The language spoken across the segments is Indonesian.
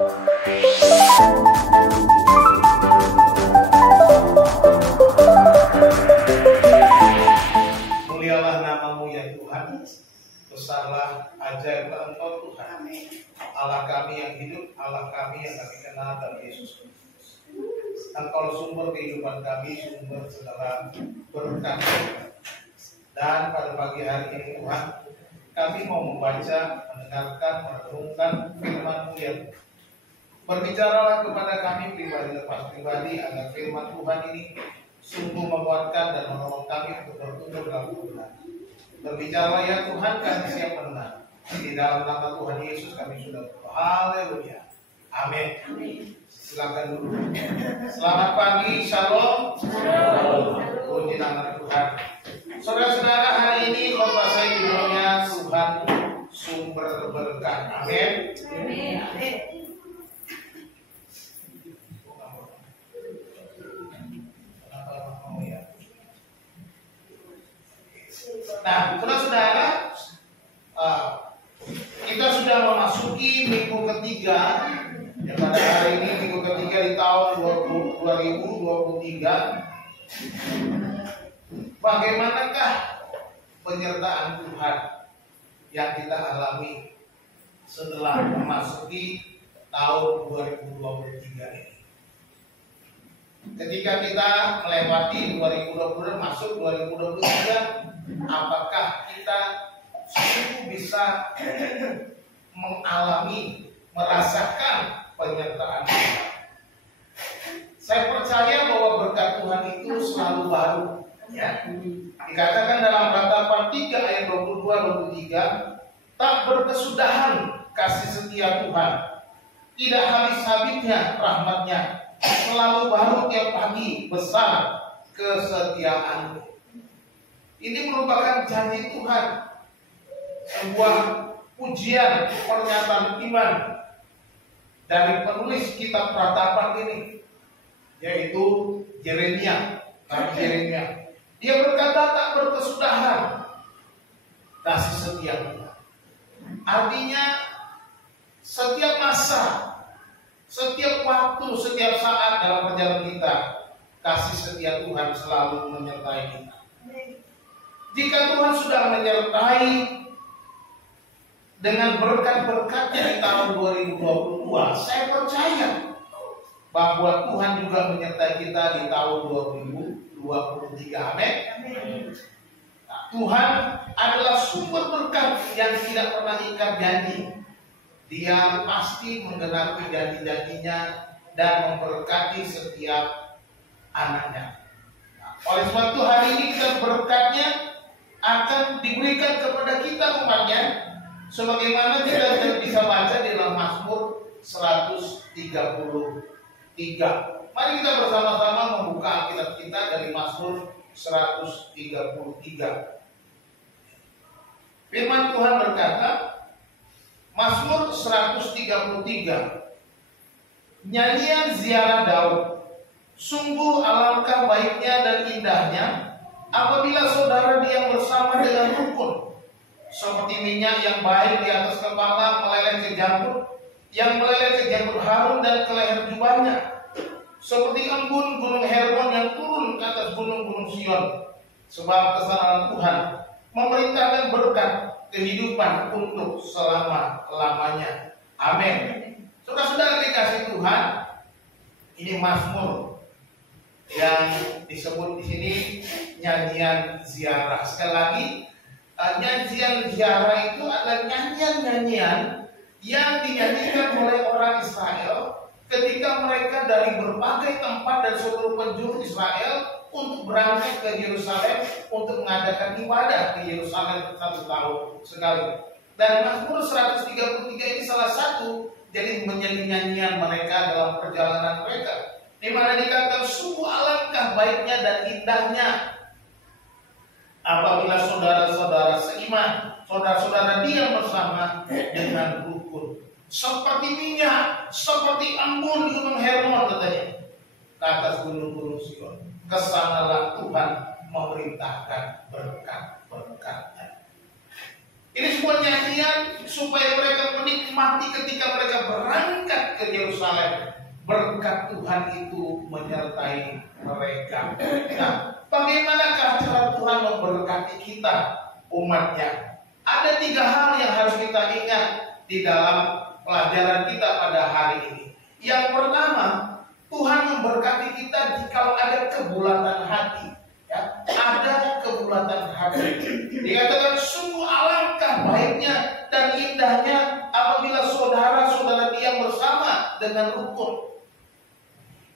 Mulialah namamu ya Tuhan, besarlah ajaiblah Engkau Tuhan. Allah kami yang hidup, Allah kami yang kami kenal dalam Yesus Kristus. Engkau sumber kehidupan kami, sumber segala berkat. Dan pada pagi hari ini Tuhan, kami mau membaca, mendengarkan, merenungkan firman-Mu ya Tuhan. Berbicaralah kepada kami pribadi lepas pribadi agar firman Tuhan ini sungguh menguatkan dan menolong kami untuk bertumbuh dalam kebenaran. Berbicaralah ya Tuhan, kami siap mendengar. Di dalam nama Tuhan Yesus kami sudah berdoa. Haleluya. Amin. Silakan dulu. Selamat pagi, shalom. Puji nama Tuhan. Saudara-saudara, hari ini khotbah saya judulnya Tuhan sumber berkat. Amin. Nah, saudara-saudara, kita sudah memasuki minggu ketiga. Ya, pada hari ini minggu ketiga di tahun 2023. Bagaimanakah penyertaan Tuhan yang kita alami setelah memasuki tahun 2023 ini? Ketika kita melewati 2020 masuk 2023, apakah kita sungguh bisa mengalami, merasakan penyertaan Tuhan? Saya percaya bahwa berkat Tuhan itu selalu baru. Ya. Dikatakan dalam Ratapan 3 ayat 22-23, tak berkesudahan kasih setia Tuhan, tidak habis-habisnya rahmatnya, selalu baru tiap pagi, besar kesetiaan. Ini merupakan janji Tuhan, sebuah pujian pernyataan iman dari penulis kitab Ratapan ini, yaitu Yeremia. Dia berkata tak berkesudahan kasih setia Tuhan. Artinya setiap masa, setiap waktu, setiap saat dalam perjalanan kita, kasih setia Tuhan selalu menyertai kita. Jika Tuhan sudah menyertai dengan berkat-berkatnya di tahun 2022, saya percaya bahwa Tuhan juga menyertai kita di tahun 2023. Amin. Nah, Tuhan adalah sumber berkat yang tidak pernah ingkar janji. Dia pasti menggenapi janji-janjinya dan memberkati setiap anaknya. Nah, oleh sebab itu hari ini kita berkatnya akan diberikan kepada kita umatnya, sebagaimana kita bisa baca di dalam Mazmur 133. Mari kita bersama-sama membuka Alkitab kita dari Mazmur 133. Firman Tuhan berkata, Mazmur 133, nyanyian ziarah Daud. Sungguh alangkah baiknya dan indahnya apabila saudara diam bersama dengan rukun, seperti minyak yang baik di atas kepala meleleh ke janggut, yang meleleh ke janggut Harun dan ke leher jubahnya, seperti embun gunung Hermon yang turun ke atas gunung-gunung Sion. Sebab kesenangan Tuhan memerintahkan berkat kehidupan untuk selama-lamanya. Amin. Saudara-saudara dikasih Tuhan, ini Mazmur yang disebut di sini nyanyian ziarah. Sekali lagi, nyanyian ziarah itu adalah nyanyian-nyanyian yang dinyanyikan oleh orang Israel ketika mereka dari berbagai tempat dan seluruh penjuru Israel untuk berangkat ke Yerusalem untuk mengadakan ibadah di Yerusalem satu tahun sekali. Dan Mazmur 133 ini salah satu jadi menjadi nyanyian mereka dalam perjalanan mereka, di mana dikatakan sungguh alangkah baiknya dan indahnya apabila saudara-saudara seiman, saudara-saudara diam bersama dengan rukun, seperti minyak, seperti embun di gunung Hermon, katanya, ke atas gunung-gunung Sion. Kesanalah Tuhan memerintahkan berkat-berkatnya. Ini sebuah nyanyian supaya mereka menikmati ketika mereka berangkat ke ke Yerusalem, berkat Tuhan itu menyertai mereka. Nah, bagaimanakah cara Tuhan memberkati kita, umatnya? Ada 3 hal yang harus kita ingat di dalam pelajaran kita pada hari ini. Yang pertama, Tuhan memberkati kita jika ada kebulatan hati. Ya, ada kebulatan hati. Dikatakan sungguh alangkah baiknya dan indahnya apabila saudara-saudara diam bersama dengan rukun.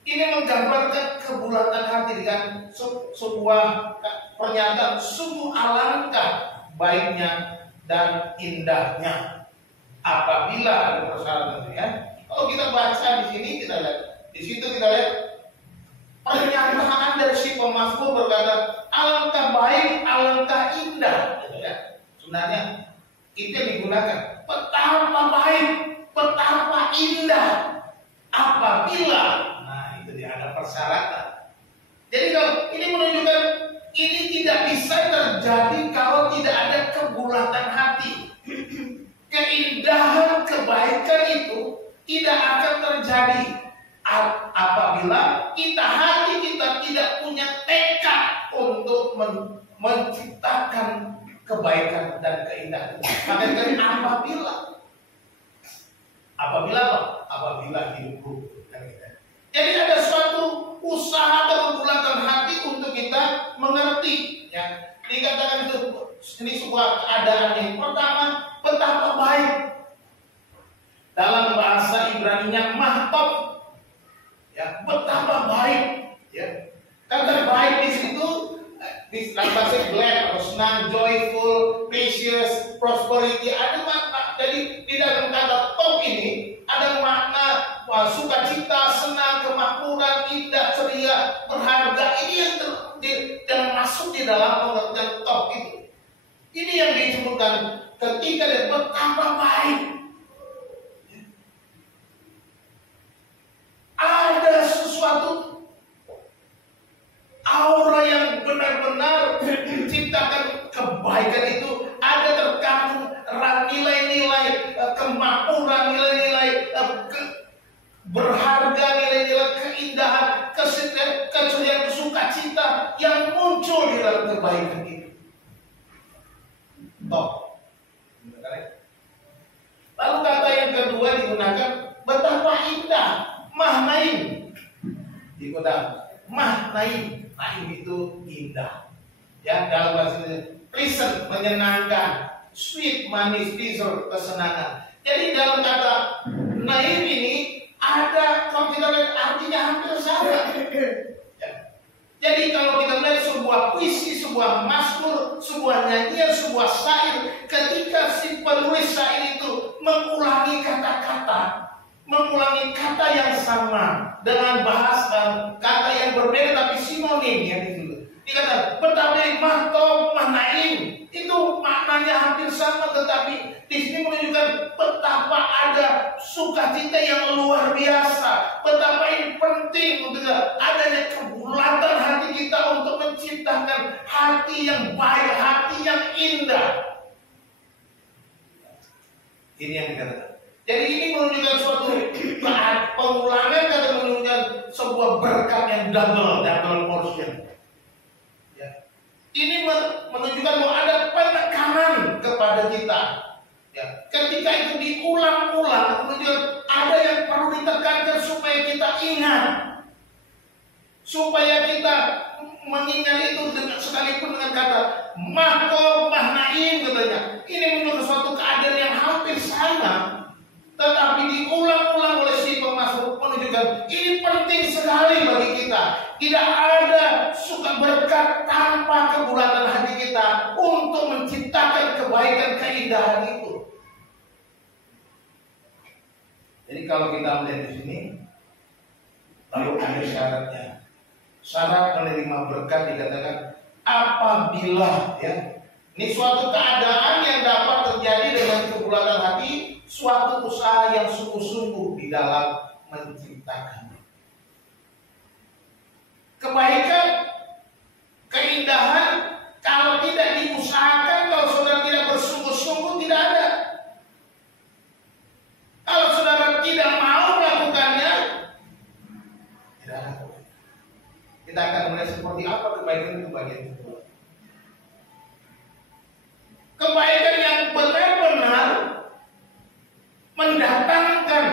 Ini menggambarkan kebulatan hati dengan sebuah pernyataan sungguh alangkah baiknya dan indahnya apabila ada persyaratan, ya. Kalau kita baca di sini, kita lihat di situ, kita lihat pernyataan dari si pemazmur berkata alangkah baik, alangkah indah, gitu ya. Sebenarnya itu yang digunakan, betapa baik, betapa indah apabila, nah itu dia, ada persyaratan. Jadi kalau ini menunjukkan ini tidak bisa terjadi kalau tidak ada kebulatan hati. Keindahan kebaikan itu tidak akan terjadi apabila hati kita tidak punya tekad untuk menciptakan kebaikan dan keindahan. Makanya apabila apa? Apabila hidup rukun. Jadi ada suatu usaha atau kebulatan hati untuk kita mengerti, ya. Dikatakan itu ini sebuah keadaan yang pertama, betapa baik. Dalam bahasa Ibrani-nya mahtov, ya, betapa baik, ya. Kata baik di situ di bahasa glad atau senang, joyful, precious, prosperity, ada makna. Jadi di dalam kata top ini ada makna sukacita, senang, kemakmuran, indah, ceria, berharga. Ini yang masuk di dalam pengertian top itu. Ini yang disebutkan ketika dia betapa baik. Ada sesuatu aura yang benar-benar menciptakan kebaikan itu, ada terkandung nilai-nilai kemakmuran, nilai-nilai berharga, nilai-nilai keindahan, keceriaan, sukacita yang muncul di dalam kebaikan itu. Top. Lalu kata yang kedua digunakan betapa indah, mahnaim. Digunakan mahnaim. Naim itu indah. Ya, dalam bahasa pleasant, menyenangkan, sweet, manis, dessert, kesenangan. Jadi dalam kata naim ini ada, kalau kita lihat artinya hampir sama. Ya. Jadi kalau kita melihat sebuah puisi, sebuah mazmur, sebuah nyanyian, sebuah syair, ketika si penulis syair itu mengulangi kata-kata, mengulangi kata yang sama dengan bahasa kata yang berbeda tapi sinonim, ya gitu. Dikatakan betapa mahtov, mahnaim, itu maknanya hampir sama, tetapi di sini menunjukkan betapa ada sukacita yang luar biasa, betapa ini penting untuk adanya kebulatan hati kita untuk menciptakan hati yang baik, hati yang indah. Ini yang dikatakan. Jadi ini menunjukkan suatu pengulangan, kata menunjukkan sebuah berkat yang double portion. Ya. Ini menunjukkan bahwa ada penekanan kepada kita. Ya. Ketika itu diulang-ulang, menunjukkan ada yang perlu ditekankan supaya kita ingat, supaya kita mengingat itu sekalipun dengan kata mahtov, mahnaim, katanya. Ini menunjukkan suatu keadaan yang hampir sama, tetapi diulang-ulang oleh si pemazmur menunjukkan ini penting sekali bagi kita. Tidak ada suka berkat tanpa kebulatan hati kita untuk menciptakan kebaikan, keindahan itu. Jadi kalau kita melihat di sini, lalu ada syaratnya. Syarat menerima berkat dikatakan apabila, ya, ini suatu keadaan yang dapat terjadi dengan kebulatan hati, suatu usaha yang sungguh-sungguh di dalam menciptakan kebaikan, keindahan. Kalau tidak diusahakan, kalau saudara tidak bersungguh-sungguh, tidak ada. Kalau saudara tidak mau melakukan seperti apa kebaikan itu bagian kedua. Kebaikan yang benar-benar mendatangkan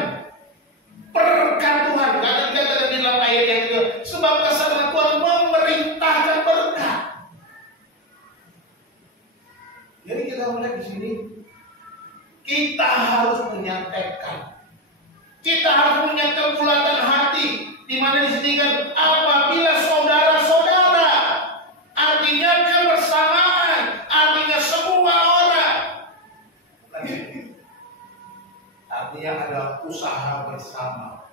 berkat Tuhan. Karena dikatakan di dalam ayat yang kedua, sebab kesana Tuhan memerintahkan berkat. Jadi kita melihat di sini, kita harus punya tekad. Kita harus punya kebulatan hati. Di mana di sini kan, apabila saudara-saudara, artinya kebersamaan, artinya semua orang. Artinya ada usaha bersama.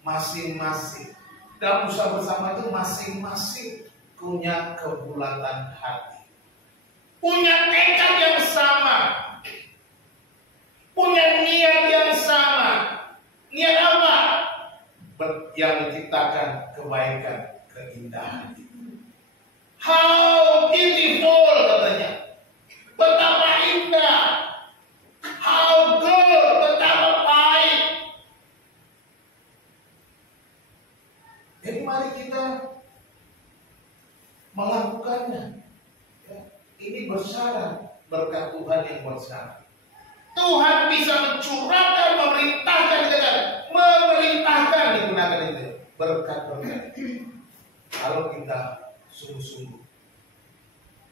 Masing-masing. Dalam usaha bersama itu masing-masing punya kebulatan hati. Punya tekad yang sama. Punya niat yang sama. Niat apa? Yang menciptakan kebaikan, keindahan. How beautiful katanya. Betapa indah. How good, betapa baik. Jadi mari kita melakukannya. Ini bersyarat berkat Tuhan yang bersyarat. Tuhan bisa mencurahkan, memerintahkan digunakan itu berkat-berkat. Kalau kita sungguh-sungguh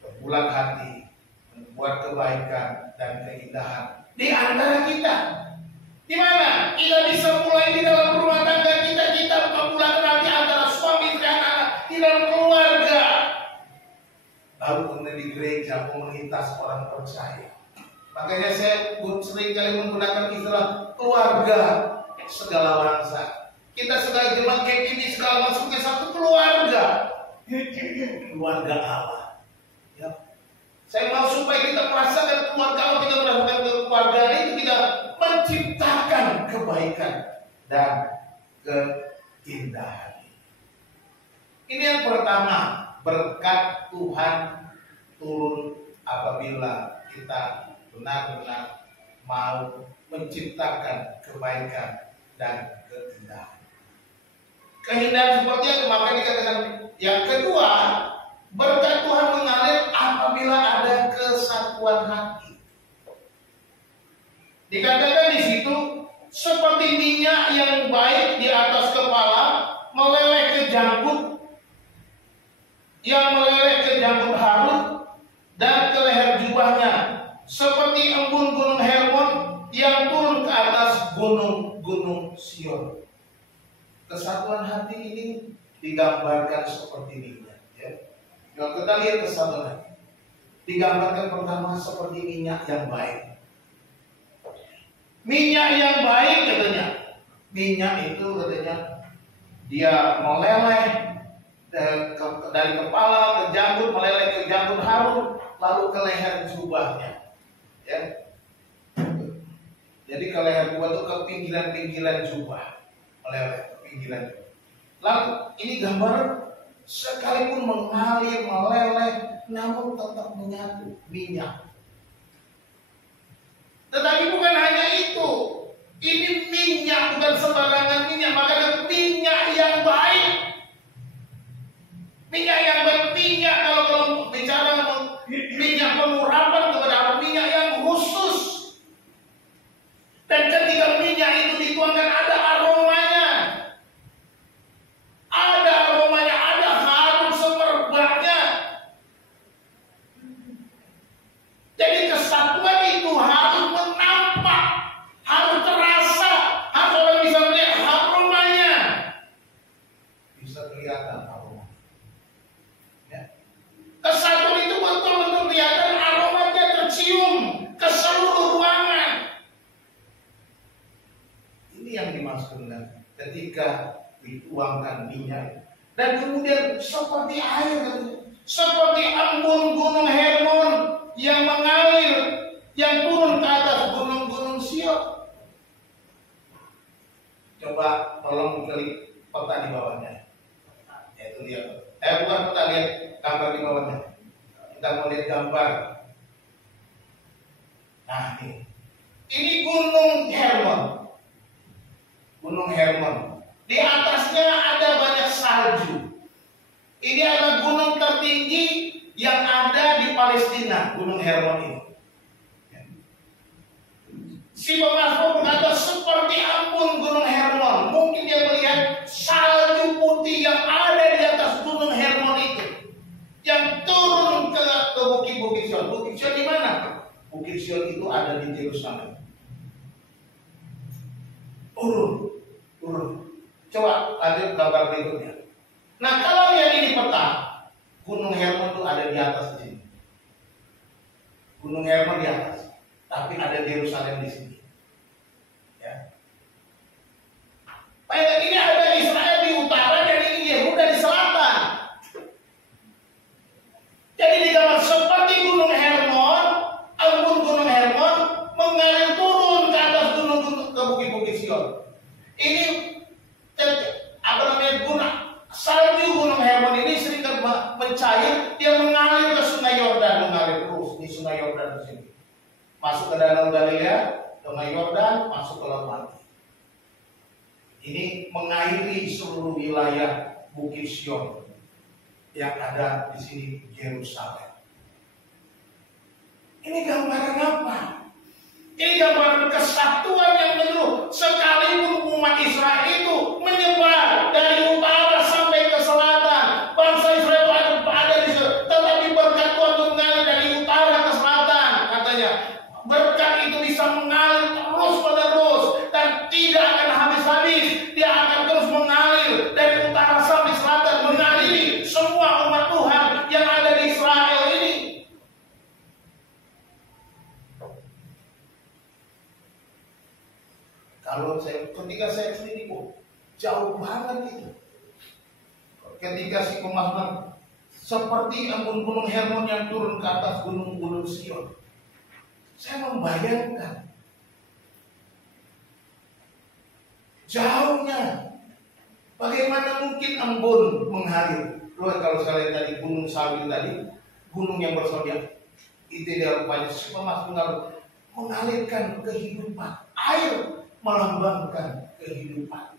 berbulat hati, membuat kebaikan dan keindahan di antara kita. Di mana kita bisa mulai di dalam rumah tangga kita membulat hati antara suami dan anak, di dalam keluarga. Lalu kemudian di gereja komunitas orang percaya. Makanya saya sering kali menggunakan istilah keluarga segala bangsa. Kita segala jemaat ini segala masuk ke satu keluarga. Keluarga Allah. Ya. Saya mau supaya kita merasakan keluarga Allah, kita merasakan keluarga itu kita menciptakan kebaikan dan keindahan. Ini yang pertama, berkat Tuhan turun apabila kita benar-benar mau menciptakan kebaikan dan keindahan. Keindahan seperti itu, maka dikatakan yang kedua, berkat Tuhan mengalir apabila ada kesatuan hati. Dikatakan di situ seperti minyak yang baik di atas kepala meleleh ke janggut, yang meleleh ke janggut Harun dan ke leher jubahnya, seperti embun gunung Hermon yang turun ke atas gunung-gunung Sion. Kesatuan hati ini digambarkan seperti minyak. Ya. Kalau kita lihat kesatuan hati, digambarkan pertama seperti minyak yang baik. Minyak yang baik katanya, minyak itu katanya dia meleleh dari kepala ke janggut, meleleh ke janggut Harun, lalu ke leher jubahnya. Ya. Jadi ke leher jubah itu ke pinggiran-pinggiran jubah, meleleh ke pinggiran jubah. Lalu ini gambar sekalipun mengalir, meleleh, namun tetap menyatu minyak. Tetapi bukan hanya itu, ini minyak bukan sembarangan minyak, maka minyak yang baik. Minyak yang berminyak, kalau bicara minyak pengurapan kepada Allah, minyak yang khusus. Dan ketika minyak itu dituangkan ada aromanya. Ada aromanya, ada harum semerbaknya. Jadi kesatuan itu harus menampak, harus terasa, harus orang bisa melihat aromanya. Bisa kelihatan aroma. Ya. Kesatuan itu betul-betul kelihatan aromanya tercium ke seluruh ruangan. Ini yang dimaksudkan ketika dituangkan minyak dan kemudian seperti air, seperti embun gunung Hermon yang mengalir, yang turun ke atas gunung-gunung Sion. Coba tolong klik peta di bawahnya. Ya, itu dia. Bukan peta, lihat gambar di bawahnya. Kita mau lihat gambar. Nah, ini gunung Hermon. Gunung Hermon. Di atasnya ada banyak salju. Ini adalah gunung tertinggi yang ada di Palestina, Gunung Hermon ini. Si pemazmur berkata, seperti ampun Gunung Hermon. Mungkin dia melihat salju putih yang ada di atas Gunung Hermon itu, yang turun ke bukit-bukit Sion. Bukit Sion di mana? Bukit Sion itu ada di Yerusalem. Turun. Coba lanjut gambar berikutnya. Nah, kalau lihat ini peta, Gunung Hermon itu ada di atas sini. Gunung Hermon di atas, tapi ada di Yerusalem di sini. Ya. Baik, ini ada Israel di utara dan ini Yehuda di selatan. Jadi di gambar seperti Gunung Hermon, Gunung Hermon mengalir turun ke atas gunung ke bukit-bukit Sion. Ini salju Gunung Hermon ini sering mencair, dia mengalir ke Sungai Yordan, mengalir terus di Sungai Yordan di sini. Masuk ke Danau Galilea, Sungai Yordan, masuk ke Laut Mati. Ini mengairi seluruh wilayah Bukit Sion yang ada di sini, Yerusalem. Ini gambaran apa? Ini gambaran kesatuan yang menyeluruh. Sekalipun umat Israel itu menyebar dari utara sampai ke selatan, bangsa Israel ada di situ, tetapi berkat Tuhan mengalir dari utara ke selatan, katanya. Berkat itu bisa mengalir terus menerus dan tidak akan habis-habis. Dia akan terus mengalir dari utara sampai selatan, mengaliri semua umat Tuhan yang ada di Israel ini. Ketika saya sendiri jauh banget itu. Ketika si pemazmur seperti gunung Hermon yang turun ke atas gunung-gunung Sion, saya membayangkan jauhnya. Bagaimana mungkin embun mengalir? Kalau sekalian tadi gunung Sabil tadi, gunung yang bersodia, itu dia rupanya si pemazmur mengalirkan kehidupan. Air melambangkan kehidupan.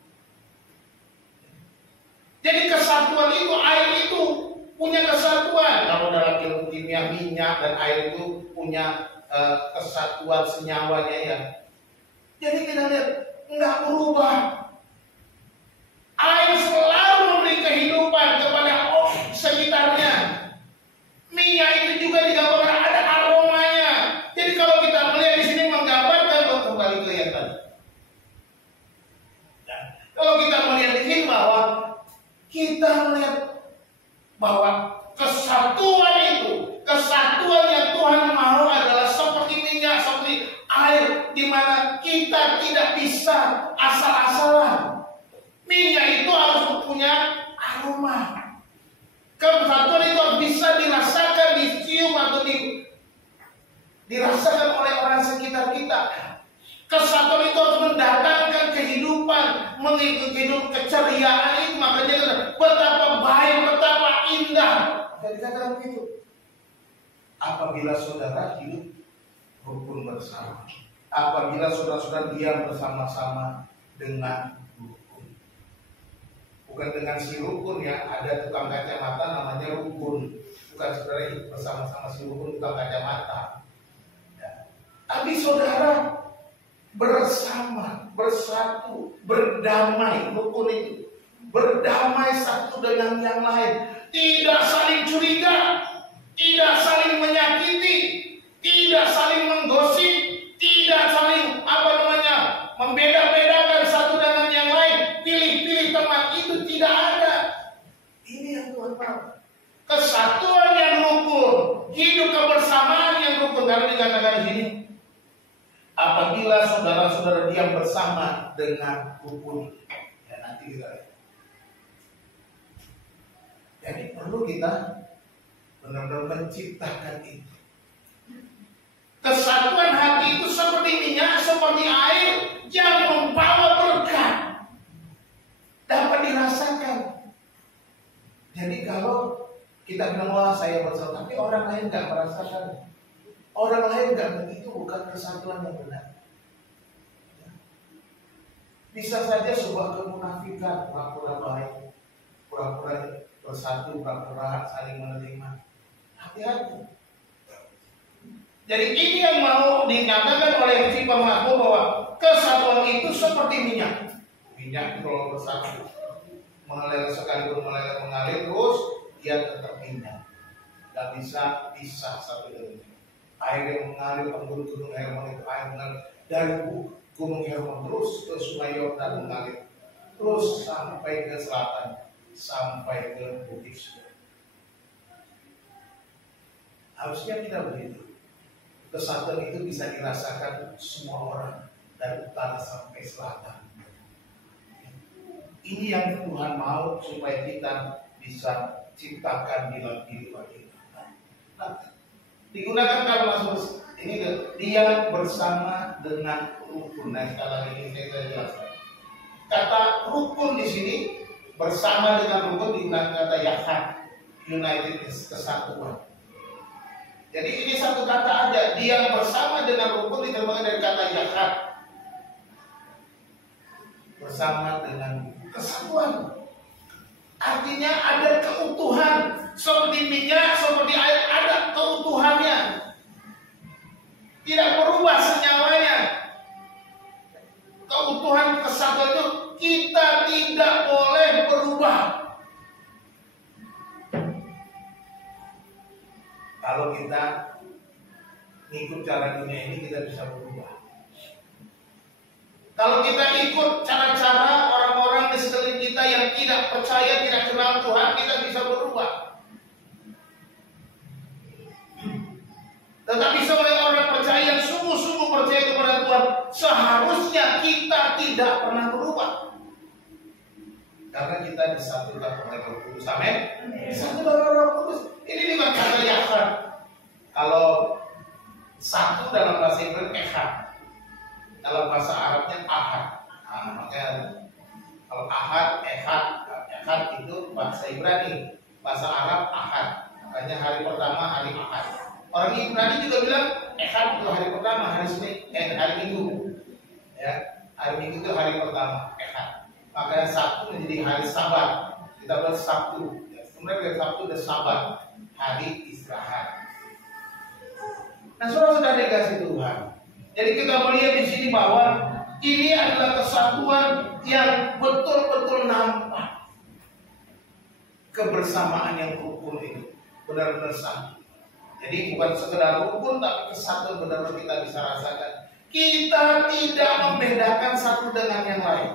Jadi kesatuan itu, air itu punya kesatuan. Kalau dalam ilmu kimia, minyak dan air itu punya kesatuan senyawanya ya. Jadi kita lihat nggak berubah. Air selalu memberi kehidupan kepada sekitarnya. Minyak itu juga digambarkan ada aromanya. Jadi kalau kita melihat di sini menggambarkan kembali ke yang tadi. Kalau kita melihat di sini bahwa kita melihat bahwa kesatuan itu, kesatuan yang Tuhan mau adalah seperti minyak, seperti air, di mana kita tidak bisa asal-asalan. Minyak itu harus punya aroma. Kesatuan itu bisa dirasakan, dicium atau dirasakan oleh orang sekitar kita. Kesatuan itu harus mendatangkan kehidupan, mengikuti hidup keceriaan itu. Makanya betapa baik, betapa indah. Jadi dikatakan begitu. Apabila saudara hidup rukun bersama, apabila saudara-saudara diam bersama-sama dengan rukun, bukan dengan si rukun ya. Ada tukang kacamata namanya rukun, bukan saudara bersama-sama si rukun tukang kacamata ya. Tapi saudara bersama, bersatu, berdamai. Rukun itu berdamai satu dengan yang lain, tidak saling curiga, tidak saling menyakiti, tidak saling menggosip, tidak saling membeda-bedakan satu dengan yang lain, pilih-pilih teman, itu tidak ada. Ini yang Tuhan mau. Kesatuan yang rukun, hidup kebersamaan yang rukun. Karena dikatakan di sini, apabila saudara-saudara diam bersama dengan rukun, ya nanti kita lihat. Jadi perlu kita benar-benar menciptakan itu. Kesatuan hati itu seperti minyak, seperti air yang membawa berkat, dapat dirasakan. Jadi kalau kita bilang wah saya bersatu, tapi orang lain nggak merasakan, orang lain nggak begitu, bukan kesatuan yang benar. Bisa saja sebuah kemunafikan, pura-pura baik, pura-pura bersatu, pura-pura, saling menerima. Hati-hati. Jadi ini yang mau dinyatakan oleh si pemazmur bahwa kesatuan itu seperti minyak. Minyak kalau bersatu mengalir, sekalipun mengalir terus, dia tetap minyak. Gak bisa pisah satu dari lain. Air yang mengalir tembus gunung Hermon itu air mengalir dari gunung Hermon terus ke sungai Yordan mengalir terus sampai ke selatan, sampai ke Bukit Sur. Harusnya tidak begitu. Kesatuan itu bisa dirasakan semua orang dari utara sampai selatan. Ini yang Tuhan mau supaya kita bisa ciptakan di dalam diri kita. Nah, digunakan kata Mazmur ini dia bersama dengan rukun. Nah, sekali lagi saya jelaskan. Kata rukun di sini bersama dengan rukun digunakan kata yahad, united, kesatuan. Jadi ini satu kata aja, dia bersama dengan rukun diterjemahkan dari kata yahad, bersama dengan kesatuan. Artinya ada keutuhan, seperti minyak, seperti air, ada keutuhannya, tidak berubah senyawanya. Keutuhan kesatuan itu kita tidak boleh berubah. Kalau kita ikut cara dunia ini kita bisa berubah. Kalau kita ikut cara-cara orang-orang di sekeliling kita yang tidak percaya, tidak kenal Tuhan, kita bisa berubah. Tetapi sebagai orang percaya yang sungguh-sungguh percaya kepada Tuhan, seharusnya kita tidak pernah berubah. Karena kita disatukan oleh Roh Kudus. Amin. Disatukan oleh Roh Kudus. Ini bukan kata yahad. Kalau satu dalam bahasa Ibrani echad, dalam bahasa Arabnya ahad. Nah, makanya kalau ahad, echad itu bahasa Ibrani, bahasa Arab ahad. Makanya hari pertama hari ahad. Orang Ibrani juga bilang echad itu hari pertama, hari Senin, hari Minggu. Ya, hari Minggu itu hari pertama, echad. Makanya Sabtu menjadi hari Sabat. Kita bilang Sabtu. Ya, sebenarnya dari Sabtu dan Sabat, hari istirahat. Nah, saudara sudah dikasih Tuhan. Jadi kita melihat di sini bahwa ini adalah kesatuan yang betul-betul nampak. Kebersamaan yang rukun itu benar-benar satu. Jadi bukan sekedar rukun, tapi kesatuan benar-benar kita bisa rasakan. Kita tidak membedakan satu dengan yang lain.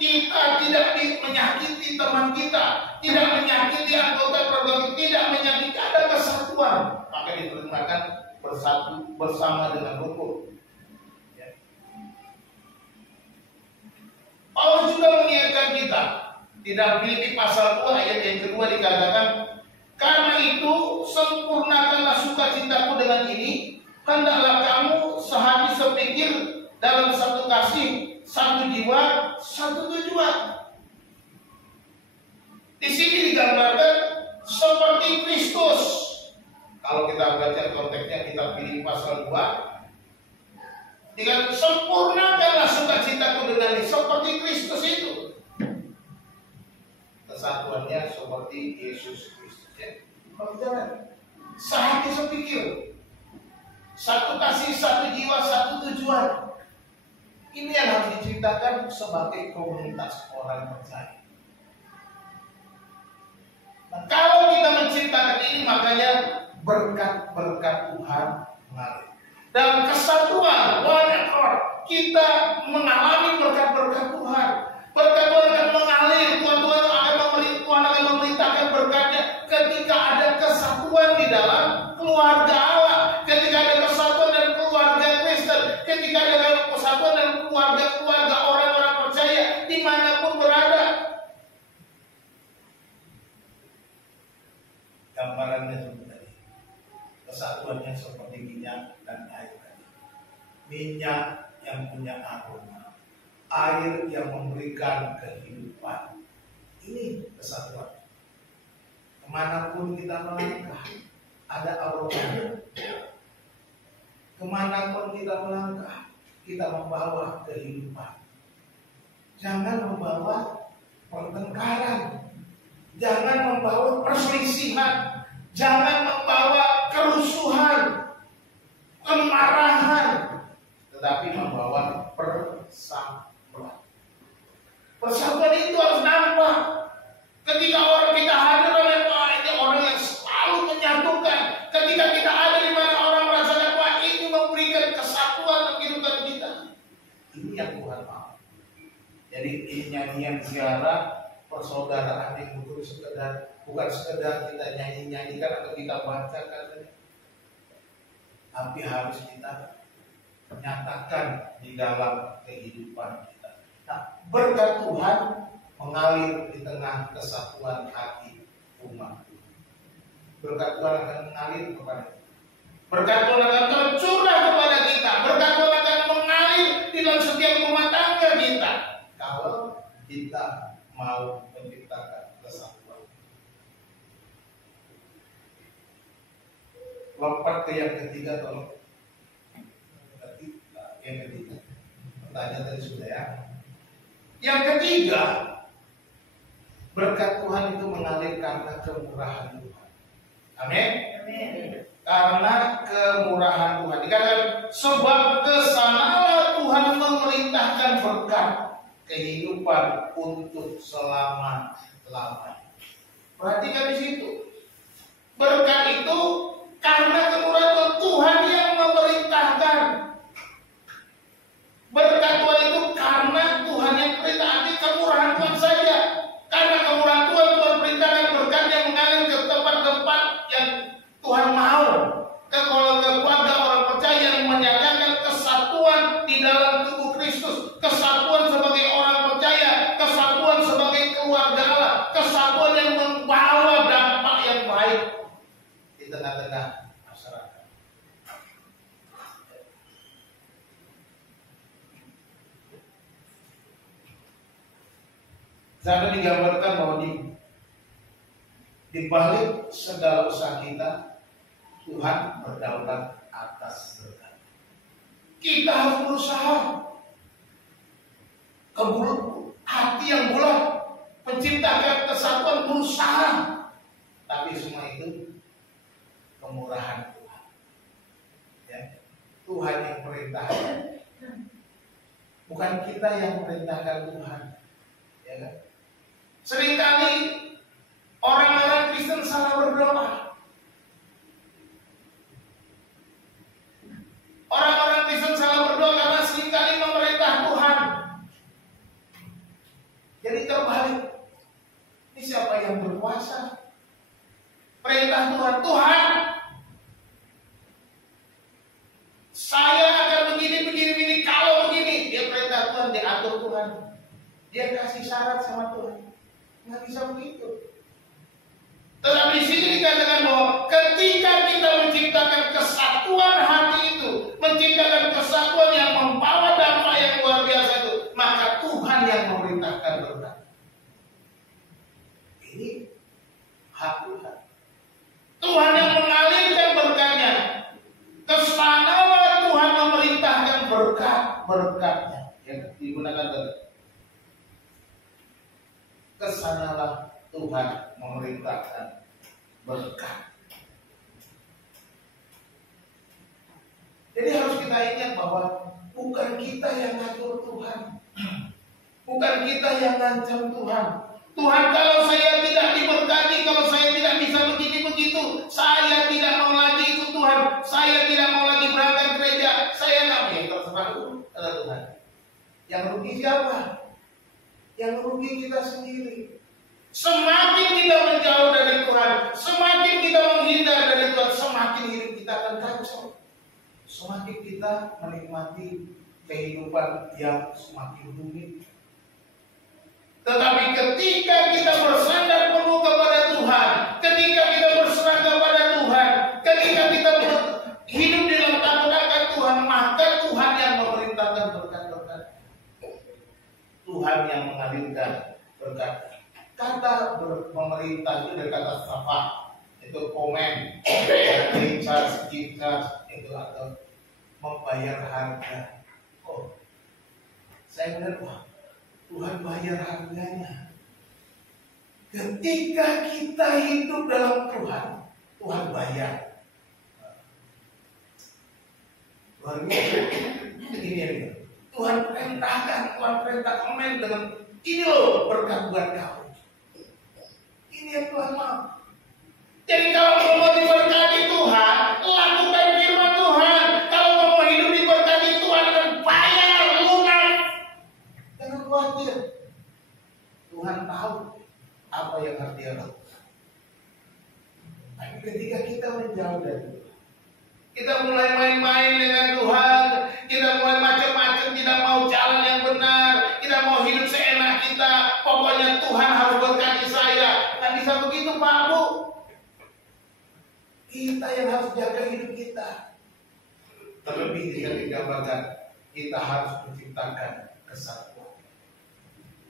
Kita tidak menyakiti teman kita, tidak menyakiti anggota keluarga kita, tidak menyakiti, ada kesatuan. Maka diterjemahkan bersatu bersama dengan rukun. Ya. Paulus juga mengingatkan kita di dalam Filipi pasal 2 ayat yang kedua dikatakan, karena itu sempurnakanlah sukacitaku dengan ini, hendaklah kamu sehati sepikir dalam satu kasih, satu jiwa, satu tujuan. Di sini digambarkan seperti Kristus. Kalau kita baca konteksnya kita pilih pasal 2, dengan sempurnakanlah sukacitaku dengan ini, seperti Kristus itu. Kesatuannya seperti Yesus Kristus. Ya. Sehati sepikir, satu kasih, satu jiwa, satu tujuan. Ini yang harus diciptakan sebagai komunitas orang percaya. Nah, kalau kita menciptakan ini, makanya berkat-berkat Tuhan mengalir. Dalam kesatuan, one accord, kita mengalami berkat-berkat Tuhan. Berkat-berkat mengalir, Tuhan akan memerintahkan berkatnya ketika ada kesatuan di dalam keluarga Allah, ketika ada kesatuan dan keluarga Kristen, ketika ada kesatuan dan keluarga orang-orang percaya dimanapun berada. Gambarannya seperti kesatuannya seperti minyak dan air. Minyak yang punya aroma, air yang memberikan kehidupan. Ini kesatuan. Kemanapun kita melangkah, ada aroma. Kemanapun kita melangkah, kita membawa kehidupan. Jangan membawa pertengkaran. Jangan membawa perselisihan, jangan membawa kerusuhan, kemarahan, tetapi membawa persatuan. Persatuan itu harus nampak. Ketika orang kita hadir oleh ini orang yang selalu menyatukan. Ketika kita ada di mana orang merasakan wah ini memberikan kesatuan dalam kehidupan kita. Ini yang Tuhan mau. Jadi ini nyanyian ziarah persaudaraan yang bukan sekedar kita nyanyikan atau kita bacakan, tapi harus kita nyatakan di dalam kehidupan kita. Nah, berkat Tuhan mengalir di tengah kesatuan hati umat. Berkat Tuhan akan mengalir kepada kita. Berkat Tuhan akan tercurah kepada kita. Berkat Tuhan akan mengalir di dalam setiap rumah tangga kita. Kalau kita mau menciptakan kesatuan. Lompat ke yang ketiga, tolong. Yang ketiga. Pertanyaan tadi sudah ya. Yang ketiga, berkat Tuhan itu mengalir karena kemurahan Tuhan. Amin. Karena kemurahan Tuhan. Dikatakan sebab kesanalah Tuhan memerintahkan berkat kehidupan untuk selama-lamanya. Perhatikan di situ. Berkat itu karena kemurahan Tuhan yang memerintahkan. Berkat Tuhan itu karena Tuhan yang perintah, kemurahan Tuhan saja. Karena kemurahan Tuhan, Tuhan perintahkan berkat yang mengalir ke tempat-tempat yang Tuhan mau. Ke keluarga orang percaya yang menyatakan kesatuan di dalam tubuh Kristus. Kesatuan sebagai orang percaya. Kesatuan sebagai keluarga Allah. Kesatuan yang membawa dampak yang baik di tengah-tengah masyarakat. Jangan digambarkan bahwa di balik segala usaha kita, Tuhan berdaulat atas segala. Kita harus berusaha. Hati yang bulat, menciptakan kesatuan, berusaha. Tapi semua itu kemurahan Tuhan. Ya. Tuhan yang perintahkan. Bukan kita yang perintahkan Tuhan. Ya kan? Seringkali orang-orang Kristen salah berdoa. Orang-orang Kristen salah berdoa karena seringkali memerintah Tuhan. Jadi terbalik. Ini siapa yang berkuasa? Perintah Tuhan. Tuhan, saya akan begini. Kalau begini, dia perintah Tuhan, diatur Tuhan. Dia kasih syarat sama Tuhan. Nggak bisa begitu. Tetapi di sini dikatakan bahwa ketika kita menciptakan kesatuan hati itu, menciptakan kesatuan yang membawa dampak yang luar biasa itu, maka Tuhan yang memerintahkan berkat. Ini hak Tuhan. Tuhan yang mengalirkan berkatnya. Kesanalah Tuhan memerintahkan berkat-berkatnya yang digunakan tadi. Kesanalah Tuhan memerintahkan berkat. Jadi harus kita ingat bahwa bukan kita yang ngatur Tuhan. Bukan kita yang ngancam Tuhan. Tuhan, kalau saya tidak diberkati, kalau saya tidak bisa begini begitu, saya tidak mau lagi ikut Tuhan. Saya tidak mau lagi berangkat gereja. Saya nggak mau. Terserah kata Tuhan. Yang rugi siapa? Yang rugi kita sendiri. Semakin kita menjauh dari Tuhan, semakin kita menghindar dari Tuhan, semakin hidup kita akan kacau. Semakin kita menikmati kehidupan yang semakin rumit. Tetapi ketika kita bersandar penuh kepada Tuhan, ketika kita berserah kepada Tuhan, ketika kita hidup di dalam takut akan Tuhan, maka Tuhan yang memerintahkan berkat-berkat. Tuhan yang mengalirkan berkat. Kata pemerintah itu dari kata apa? Itu komen, recharge, itu atau membayar harga. Oh, saya melihat, wah, Tuhan bayar harganya. Ketika kita hidup dalam Tuhan, Tuhan bayar. Luar biasa. Ini. Tuhan perintahkan komen dengan ini loh berkat buat kamu. Ini yang Tuhan mau. Jadi kalau mau diberkati Tuhan, lakukan firman Tuhan. Kalau mau hidup diberkati Tuhan, akan bayar lunas. Jangan khawatir. Tuhan tahu apa yang harus dia lakukan. Tapi ketika kita menjauh dari Tuhan, kita mulai main-main dengan Tuhan, kita mulai macam-macam, tidak mau jalan yang benar, tidak mau hidup seenak kita. Pokoknya Tuhan harus berkati saya. Nah, bisa begitu Pak Bu. Kita yang harus jaga hidup kita. Terlebih jika digambarkan, kita harus menciptakan kesatuan,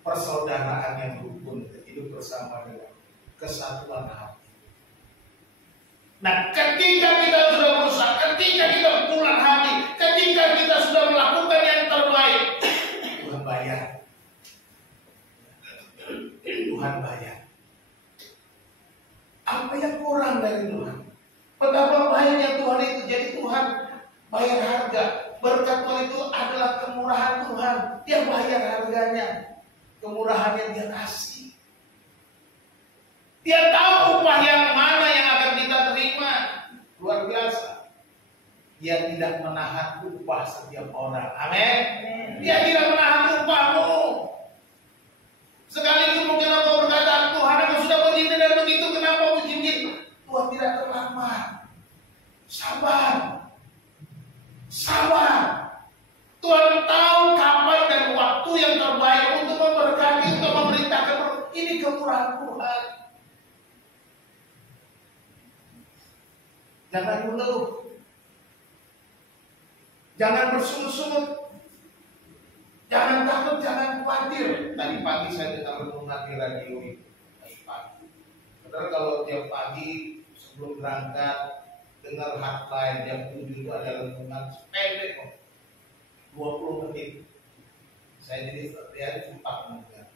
persaudaraan yang rukun, hidup bersama dengan kesatuan hati. Nah, ketika kita sudah berusaha, ketika kita pulang hati, ketika kita sudah melakukan yang terbaik, Tuhan bayar. Tuhan bayar. Apa yang kurang dari Tuhan? Betapa baiknya Tuhan itu. Jadi Tuhan bayar harga. Berkat Tuhan itu adalah kemurahan Tuhan. Dia bayar harganya. Kemurahan yang dia kasih. Dia tahu upah yang mana yang akan kita terima. Luar biasa. Dia tidak menahan upah setiap orang. Amin. Dia tidak menahan upahmu. Sekalipun mungkin engkau berkata, Tuhan aku sudah begini dan begitu, kenapa begini? Tuhan tidak terlambat. Sabar. Sabar. Tuhan tahu kapan dan waktu yang terbaik untuk memberkati, untuk memberitakan. Ini kemurahan Tuhan. Jangan mengeluh. Jangan bersungut-sungut. Jangan takut, jangan khawatir. Tadi pagi saya dengar renungan di radio itu. Pagi. Padahal kalau tiap pagi sebelum berangkat dengar hotline jam 7 itu ada renungan pendek kok. 20 menit. Saya jadi sempat mendengar.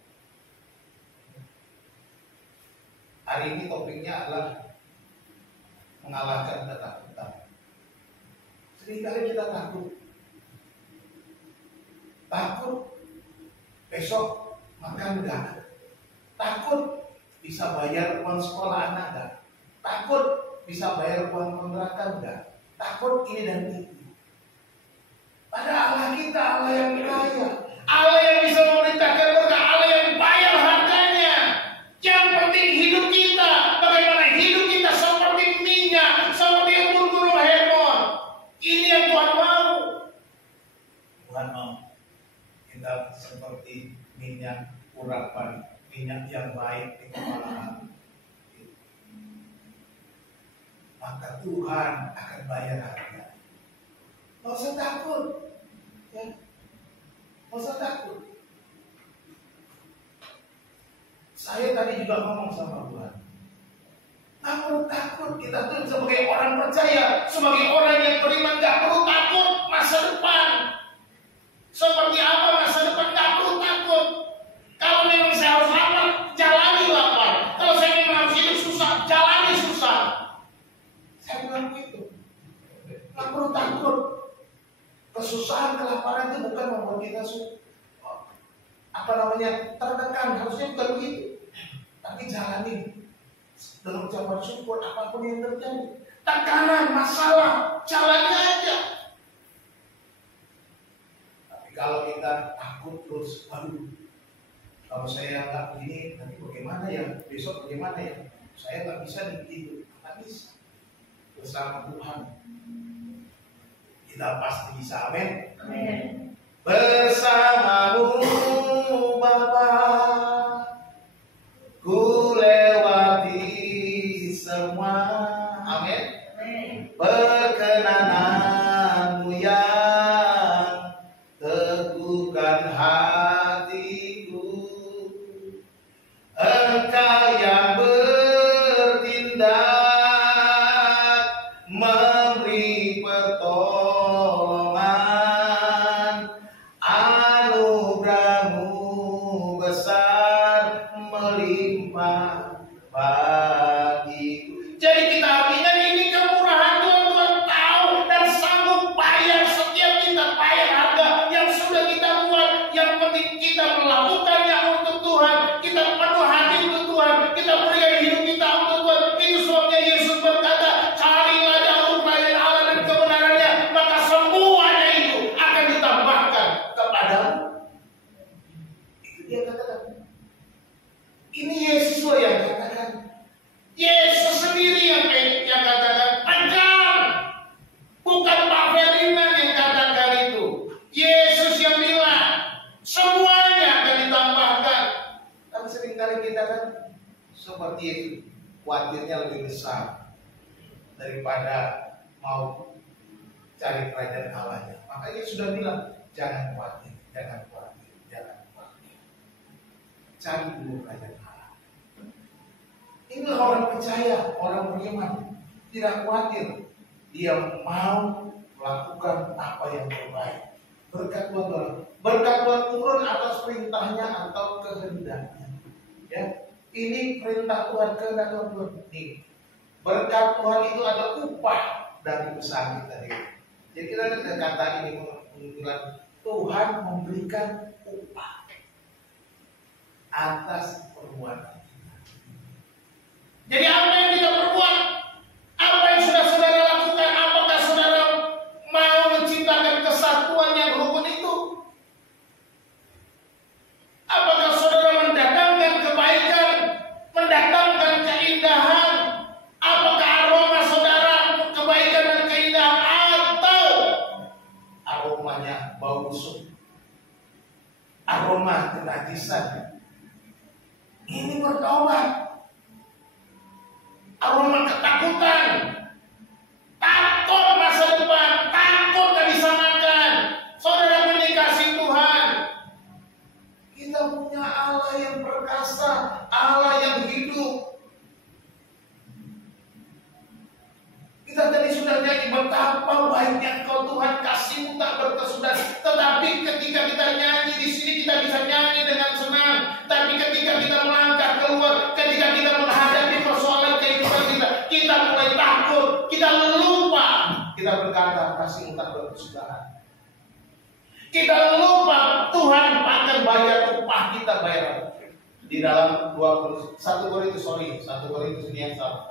Hari ini topiknya adalah mengalahkan ketakutan. Seringkali kita takut. Takut besok makan enggak. Takut bisa bayar uang sekolah anak enggak. Takut bisa bayar uang kontrakan enggak. Takut ini dan itu. Pada Allah kita, Allah yang kaya, Allah yang bisa memerintahkan berkah, Allah yang bayar harganya. Yang penting hidup kita, bagaimana hidup kita seperti minyak, seperti gunung Hermon. Ini yang Tuhan mau. Tuhan mau kita seperti minyak urapan, minyak yang baik di kepala hati. Maka Tuhan akan bayar harga. Nggak usah takut, ya. Nggak usah takut. Saya tadi juga ngomong sama Tuhan. Nggak perlu takut. Kita tuh sebagai orang percaya, sebagai orang yang beriman, nggak perlu takut masa depan. Seperti apa masa depan, nggak perlu takut. Kalau memang saya harus lapar, jalani lapar. Kalau saya memang harus hidup susah, jalani susah. Saya bilang begitu. Nggak perlu takut. Kesusahan, kelaparan itu bukan membuat kita tertekan. Harusnya bukan begitu. Tapi jalani dengan ucapan syukur apapun yang terjadi. Tekanan, masalah, jalani aja. Tapi kalau kita takut terus, aduh, kalau saya nggak begini, nanti bagaimana ya? Besok bagaimana ya? Saya nggak bisa begitu. Nggak bisa. Bersama Tuhan kita pasti bisa. Amin. Amin. Bersamamu Bapa, ku lewati semua. Amin. Perkenananmu yang teguhkan hatiku. Engkau yang bertindak memberi pertolongan, anugerah seperti itu, khawatirnya lebih besar daripada mau cari kerajaan Allahnya. Makanya sudah bilang, jangan khawatir, jangan khawatir, jangan khawatir. Cari dulu kerajaan Allah. Inilah orang percaya, orang beriman, tidak khawatir. Dia mau melakukan apa yang terbaik. Berkat Tuhan turun atas perintahnya atau kehendaknya. Ya, ini perintah Tuhan, kehendak Tuhan. Nih, berkat Tuhan itu ada upah dari usaha kita. Jadi kita ada kata ini menunjukkan Tuhan memberikan upah atas perbuatan kita. Jadi apa yang kita perbuat, apa yang sudah saudara lakukan, apakah saudara mau menciptakan kesatuan yang rukun itu? Apakah saudara mendatangkan kebaikan, mendatangkan keindahan? Apakah aroma saudara kebaikan dan keindahan, atau aromanya bau busuk, aroma kenajisan? Ini bertobat. Aroma ketakutan, takut masa depan, takut gak bisa makan. Saudara menikasi Tuhan. Kita punya Allah yang perkasa, Allah yang hidup. Kita tadi sudah nyanyi betapa baiknya Engkau Tuhan, kasih-Mu tak berkesudahan. Tetapi ketika kita nyanyi di sini, kita bisa nyanyi dengan senang. Tapi ketika kita melangkah keluar, ketika kita menghadapi persoalan kehidupan kita mulai takut, kita lupa. Kita berkata kasih-Mu tak berkesudahan. Kita lupa Tuhan akan bayar upah kita bayar. Di dalam 1 Korintus ini yang salah.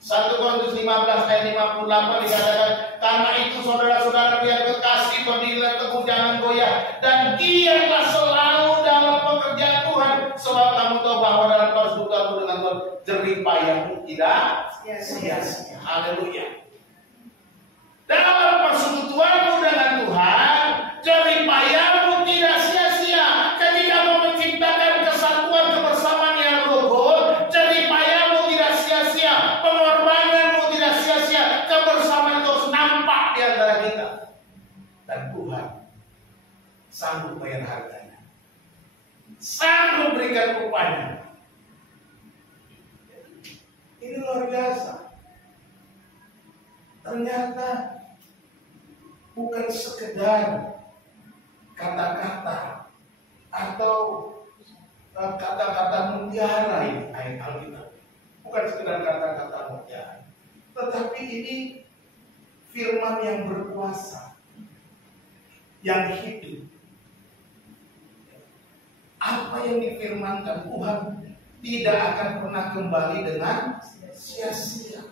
1 Korintus 15 ayat 58 dikatakan, karena itu saudara-saudara yang kekasih, berdirilah teguh, jangan goyah, dan giatlah selalu dalam pekerjaan Tuhan, sebab kamu tahu bahwa dalam persekutuanmu dengan Tuhan jerih payahmu tidak sia-sia. Haleluya. Dalam persekutuanmu dengan Tuhan, jerih payahmu tidak sia-sia. Ketika kamu menciptakan kesatuan kebersamaan yang rukun, jerih payahmu tidak sia-sia, pengorbananmu tidak sia-sia, kebersamaan terus nampak di antara kita. Dan Tuhan sanggup bayar harganya, sanggup berikan upahnya. Ini luar biasa. Ternyata bukan sekedar kata-kata atau kata-kata mutiara ini ayat Alkitab. Bukan sekedar kata-kata mutiara, tetapi ini firman yang berkuasa, yang hidup. Apa yang difirmankan Tuhan tidak akan pernah kembali dengan sia-sia.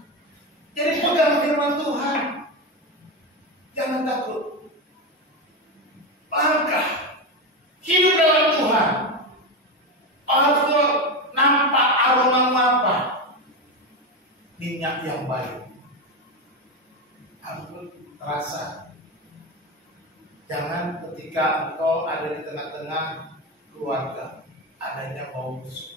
Jadi pegang firman Tuhan, jangan takut. Langkah, hidup dalam Tuhan. Allah betul nampak aroma apa? Minyak yang baik. Ampun terasa. Jangan ketika engkau ada di tengah-tengah keluarga adanya bau busuk.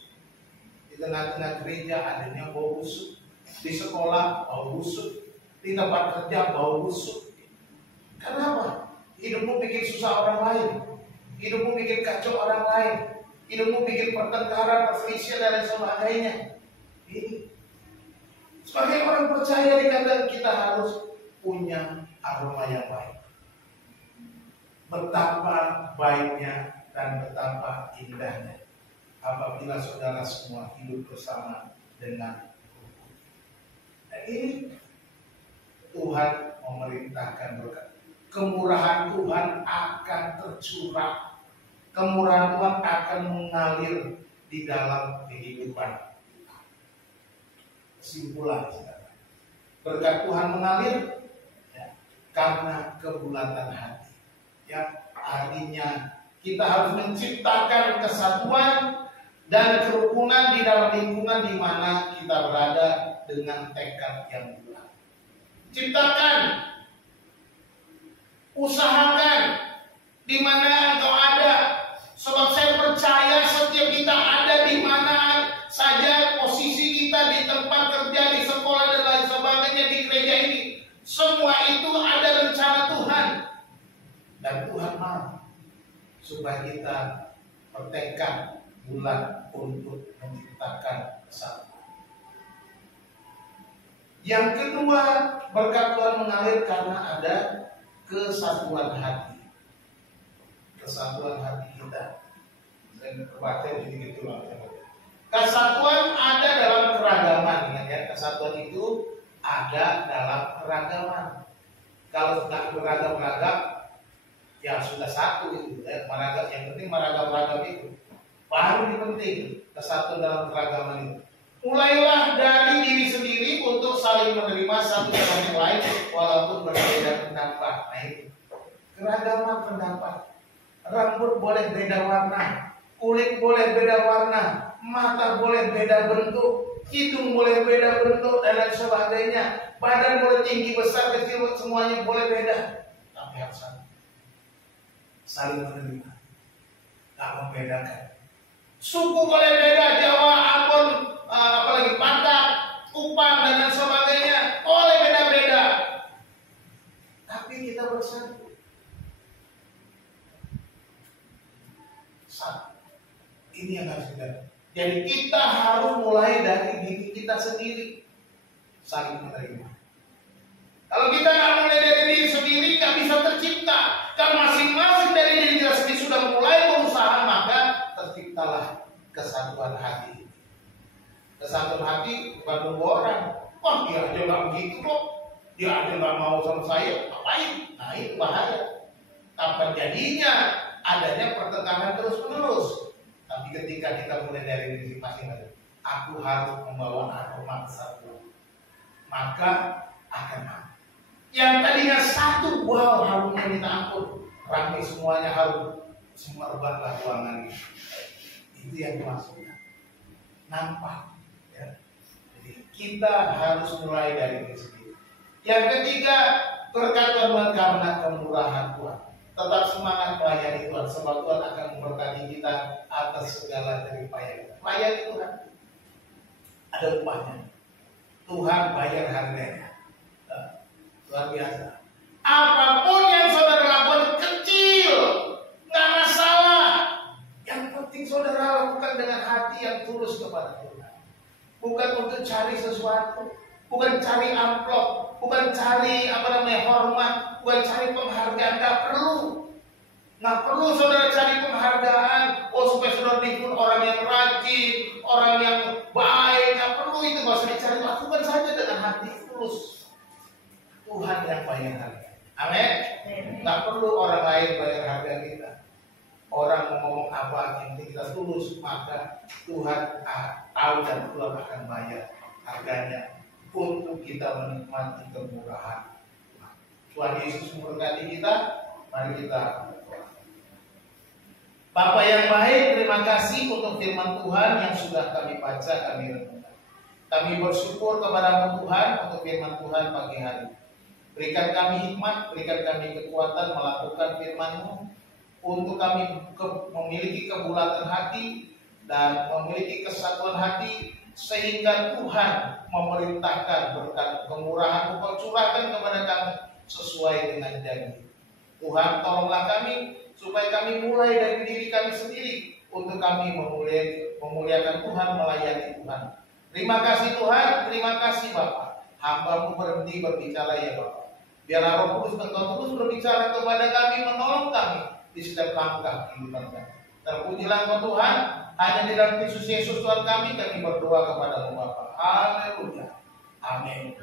Di tengah-tengah gereja adanya bau busuk. Di sekolah bau busuk. Di tempat kerja bau busuk. Kenapa? Hidupmu bikin susah orang lain. Hidupmu bikin kacau orang lain. Hidupmu bikin pertengkaran, perselisihan dan sebagainya. Ini sebagai orang percaya dikatakan kita harus punya aroma yang baik. Betapa baiknya dan betapa indahnya apabila saudara semua hidup bersama dengan rukun. Dan ini Tuhan memerintahkan berkat. Kemurahan Tuhan akan tercurah. Kemurahan Tuhan akan mengalir di dalam kehidupan kita. Kesimpulan, saudara. Berkat Tuhan mengalir ya, karena kebulatan hati. Ya, artinya kita harus menciptakan kesatuan dan kerukunan di dalam lingkungan di mana kita berada dengan tekad yang bulat. Ciptakan, usahakan di mana engkau ada. Sebab saya percaya setiap kita ada di mana saja supaya kita bertekad bulat untuk menciptakan kesatuan. Yang kedua, berkat Tuhan mengalir karena ada kesatuan hati. Kesatuan hati kita. Dan kebaca jadi gitu lah. Kesatuan ada dalam keragaman, ya. Kesatuan itu ada dalam keragaman. Kalau tidak beragam-ragam, ya sudah satu itu. Ya. Yang penting meragam-ragam itu. Baru penting kesatuan dalam keragaman itu. Mulailah dari diri sendiri untuk saling menerima satu sama yang lain walaupun berbeda pendapat. Nah itu keragaman pendapat. Rambut boleh beda warna, kulit boleh beda warna, mata boleh beda bentuk, hidung boleh beda bentuk dan lain sebagainya. Badan boleh tinggi, besar, kecil, semuanya boleh beda. Tapi harus saling menerima, tak membedakan. Suku boleh beda, Jawa, Ambon, apalagi Batak, Kupang dan lain sebagainya, boleh beda-beda. Tapi kita bersatu. Satu. Ini yang harus kita. Jadi kita harus mulai dari diri kita sendiri, saling menerima. Kalau kita nggak mulai dari diri sendiri, nggak bisa tercipta. Kalau masing-masing dari diri kita sendiri sudah mulai berusaha, maka terciptalah kesatuan hati. Kesatuan hati bukan nunggu orang. Wah, dia aja nggak begitu kok. Dia aja nggak mau sama saya. Ngapain? Nah itu bahaya. Kapan jadinya adanya pertengkaran terus-menerus. Tapi ketika kita mulai dari diri masing-masing, aku harus membawa aroma kesatuan, maka akan mampu. Yang tadinya satu, wow, harumnya minta ampun, ramai semuanya harum, semerbaklah ruangan ini. Itu yang dimaksudkan. Nampak, ya. Jadi kita harus mulai dari diri sendiri. Yang ketiga, berkat Tuhan karena kemurahan Tuhan. Tetap semangat melayani Tuhan, sebab Tuhan akan memberkati kita atas segala jeripaya kita. Melayani Tuhan, ada upahnya. Tuhan bayar harganya. Luar biasa. Apapun yang saudara lakukan kecil, nggak masalah. Yang penting saudara lakukan dengan hati yang tulus kepada Tuhan. Bukan untuk cari sesuatu, bukan cari amplop, bukan cari hormat, bukan cari penghargaan. Nggak perlu saudara cari penghargaan. Oh supaya saudara dipun orang yang rajin, orang yang baik. Nggak perlu itu, nggak usah dicari. Lakukan saja dengan hati tulus. Tuhan yang bayar harga. Amin. Nggak perlu orang lain bayar harga kita. Orang mau ngomong apa yang kita tulus, maka Tuhan tahu dan Tuhan akan bayar harganya untuk kita menikmati kemurahan. Tuhan Yesus memberkati kita. Mari kita berdoa. Bapa yang baik, terima kasih untuk firman Tuhan yang sudah kami baca, kami renungkan. Kami bersyukur kepada Tuhan untuk firman Tuhan pagi hari. Berikan kami hikmat, berikan kami kekuatan melakukan firman-Mu, untuk kami memiliki kebulatan hati dan memiliki kesatuan hati, sehingga Tuhan memerintahkan berkat kemurahan Engkau curahkan kepada kami sesuai dengan janji. Tuhan, tolonglah kami supaya kami mulai dari diri kami sendiri untuk kami memuliakan Tuhan, melayani Tuhan. Terima kasih Tuhan, terima kasih Bapa. Hamba-Mu berhenti berbicara ya Bapa. Biarlah Roh Kudus Engkau terus berbicara kepada kami, menolong kami di setiap langkah kehidupan kami. Terpujilah Engkau Tuhan, hanya di dalam Kristus Yesus Tuhan kami berdoa kepada-Mu Bapa. Haleluya. Amin.